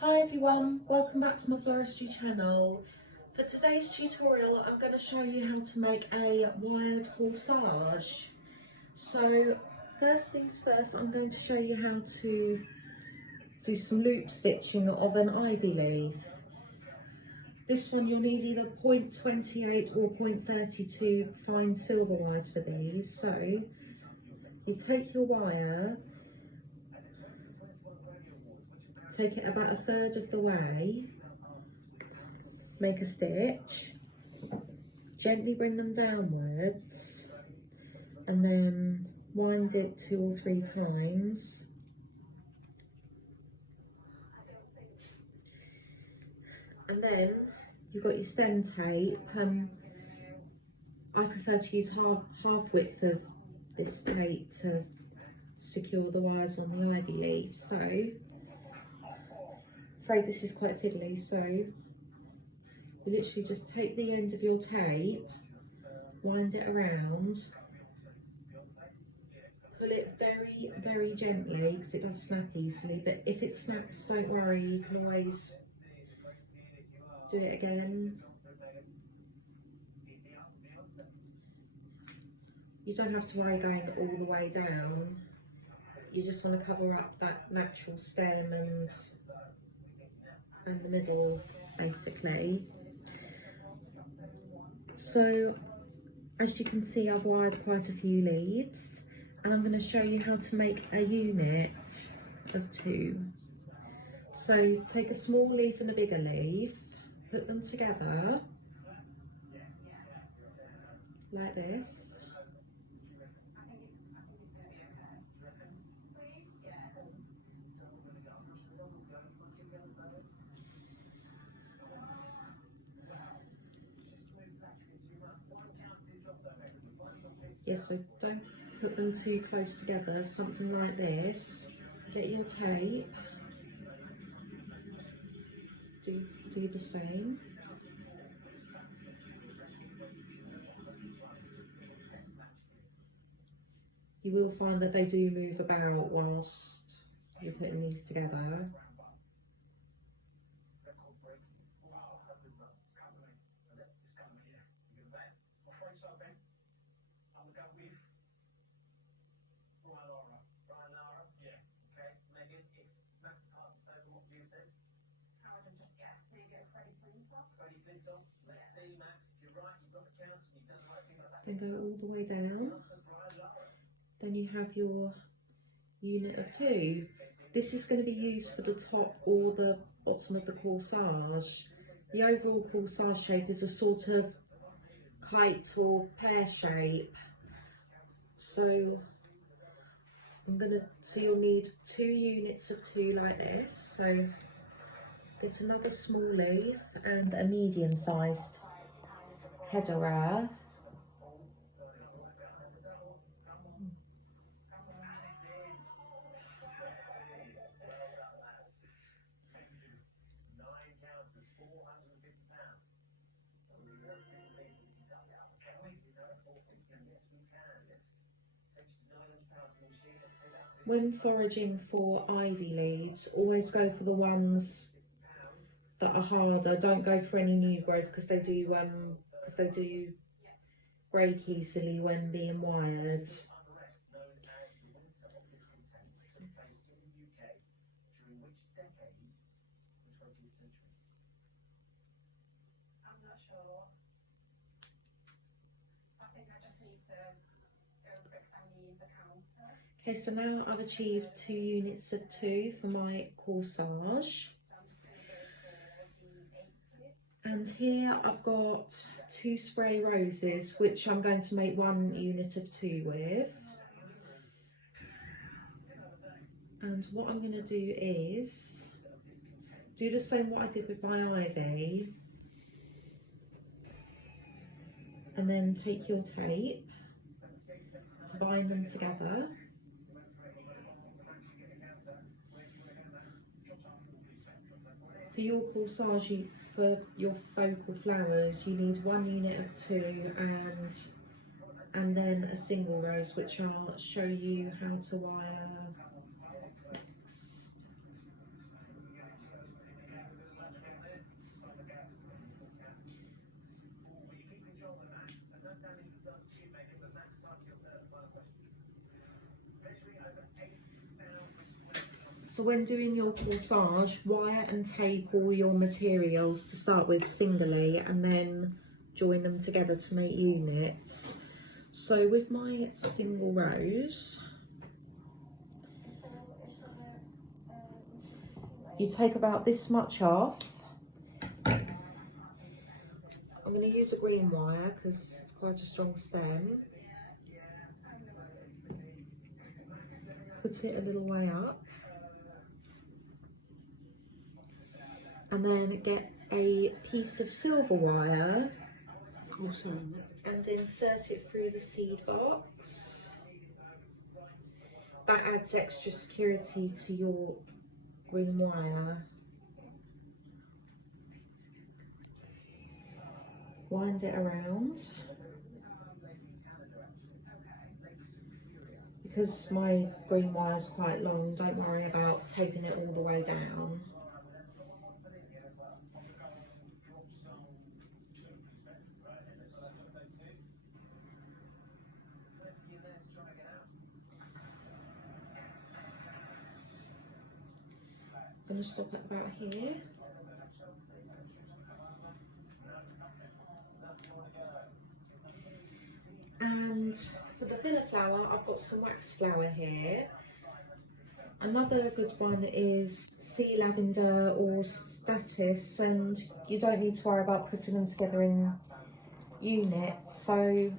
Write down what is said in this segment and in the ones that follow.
Hi everyone, welcome back to my floristry channel. For today's tutorial I'm going to show you how to make a wired corsage. So first things first, I'm going to show you how to do some loop stitching of an ivy leaf. This one you'll need either 0.28 or 0.32 fine silver wires for these. So you take your wire, take it about a third of the way, make a stitch, gently bring them downwards, and then wind it 2 or 3 times. And then you've got your stem tape. I prefer to use half width of this tape to secure the wires on the ivy leaf. So, afraid this is quite fiddly, so you literally just take the end of your tape, wind it around, pull it very, very gently because it does snap easily, but if it snaps, don't worry, you can always do it again. You don't have to worry going all the way down. You just want to cover up that natural stem and the middle, basically. So as you can see, I've wired quite a few leaves, and I'm going to show you how to make a unit of 2. So take a small leaf and a bigger leaf, put them together like this. Yes, so don't put them too close together, something like this. Get your tape, do the same. You will find that they do move about whilst you're putting these together. Then go all the way down. Then you have your unit of 2. This is going to be used for the top or the bottom of the corsage. The overall corsage shape is a sort of kite or pear shape. So you'll need 2 units of 2 like this. So get another small leaf and a medium-sized header. When foraging for ivy leaves, always go for the ones that are harder. Don't go for any new growth because they do break easily when being wired. Okay, so now I've achieved 2 units of 2 for my corsage. And here I've got 2 spray roses, which I'm going to make 1 unit of 2 with. And what I'm going to do is do the same what I did with my ivy, and then take your tape to bind them together. For your corsage, for your focal flowers, you need 1 unit of 2 and then a single rose, which I'll show you how to wire next. So when doing your corsage, wire and tape all your materials to start with singly and then join them together to make units. So with my single rows, you take about this much off. I'm going to use a green wire because it's quite a strong stem. Put it a little way up. And then get a piece of silver wire and insert it through the seed box. That adds extra security to your green wire. Wind it around. Because my green wire is quite long, don't worry about taping it all the way down. I'm going to stop at about here. And for the filler flower, I've got some wax flower here. Another good one is sea lavender or statice, and you don't need to worry about putting them together in units. So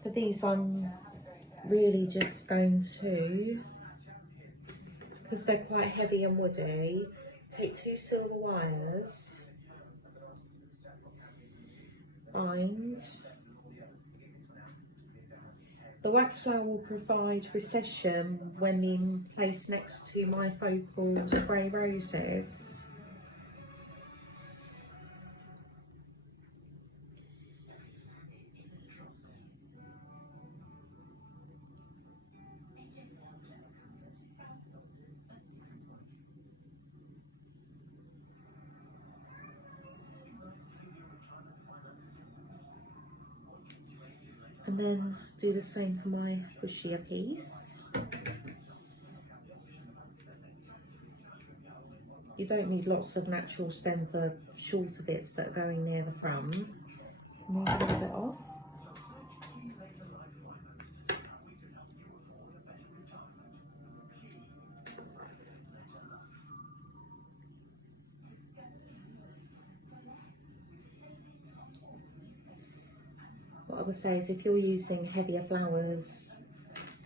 for these, I'm really just going to, because they're quite heavy and woody, take 2 silver wires, bind. The wax flower will provide recession when being placed next to my focal spray roses. And then do the same for my bushier piece. You don't need lots of natural stem for shorter bits that are going near the front. Move a little bit off. What I would say is if you're using heavier flowers,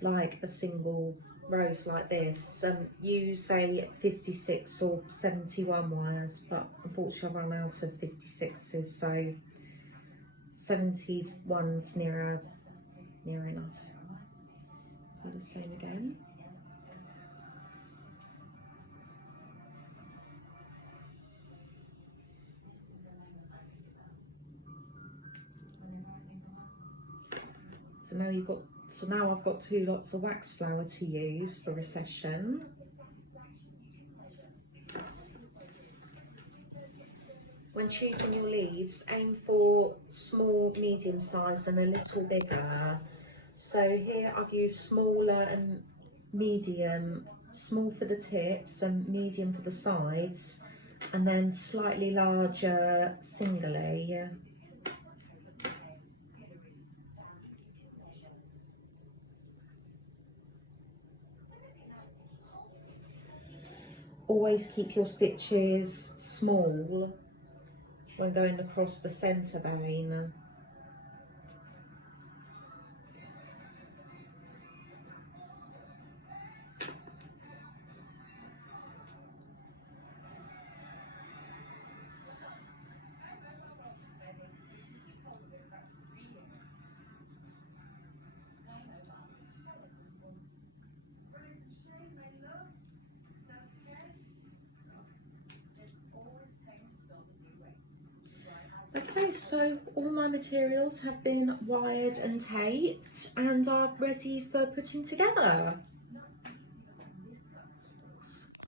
like a single rose like this, use say 56 or 71 wires, but unfortunately I've run out of 56s, so 71's near enough. Do the same again. So now I've got 2 lots of wax flower to use for recession. When choosing your leaves, aim for small, medium size and a little bigger. So here I've used smaller and medium, small for the tips and medium for the sides, and then slightly larger singly. Always keep your stitches small when going across the centre vein. Okay, so all my materials have been wired and taped and are ready for putting together.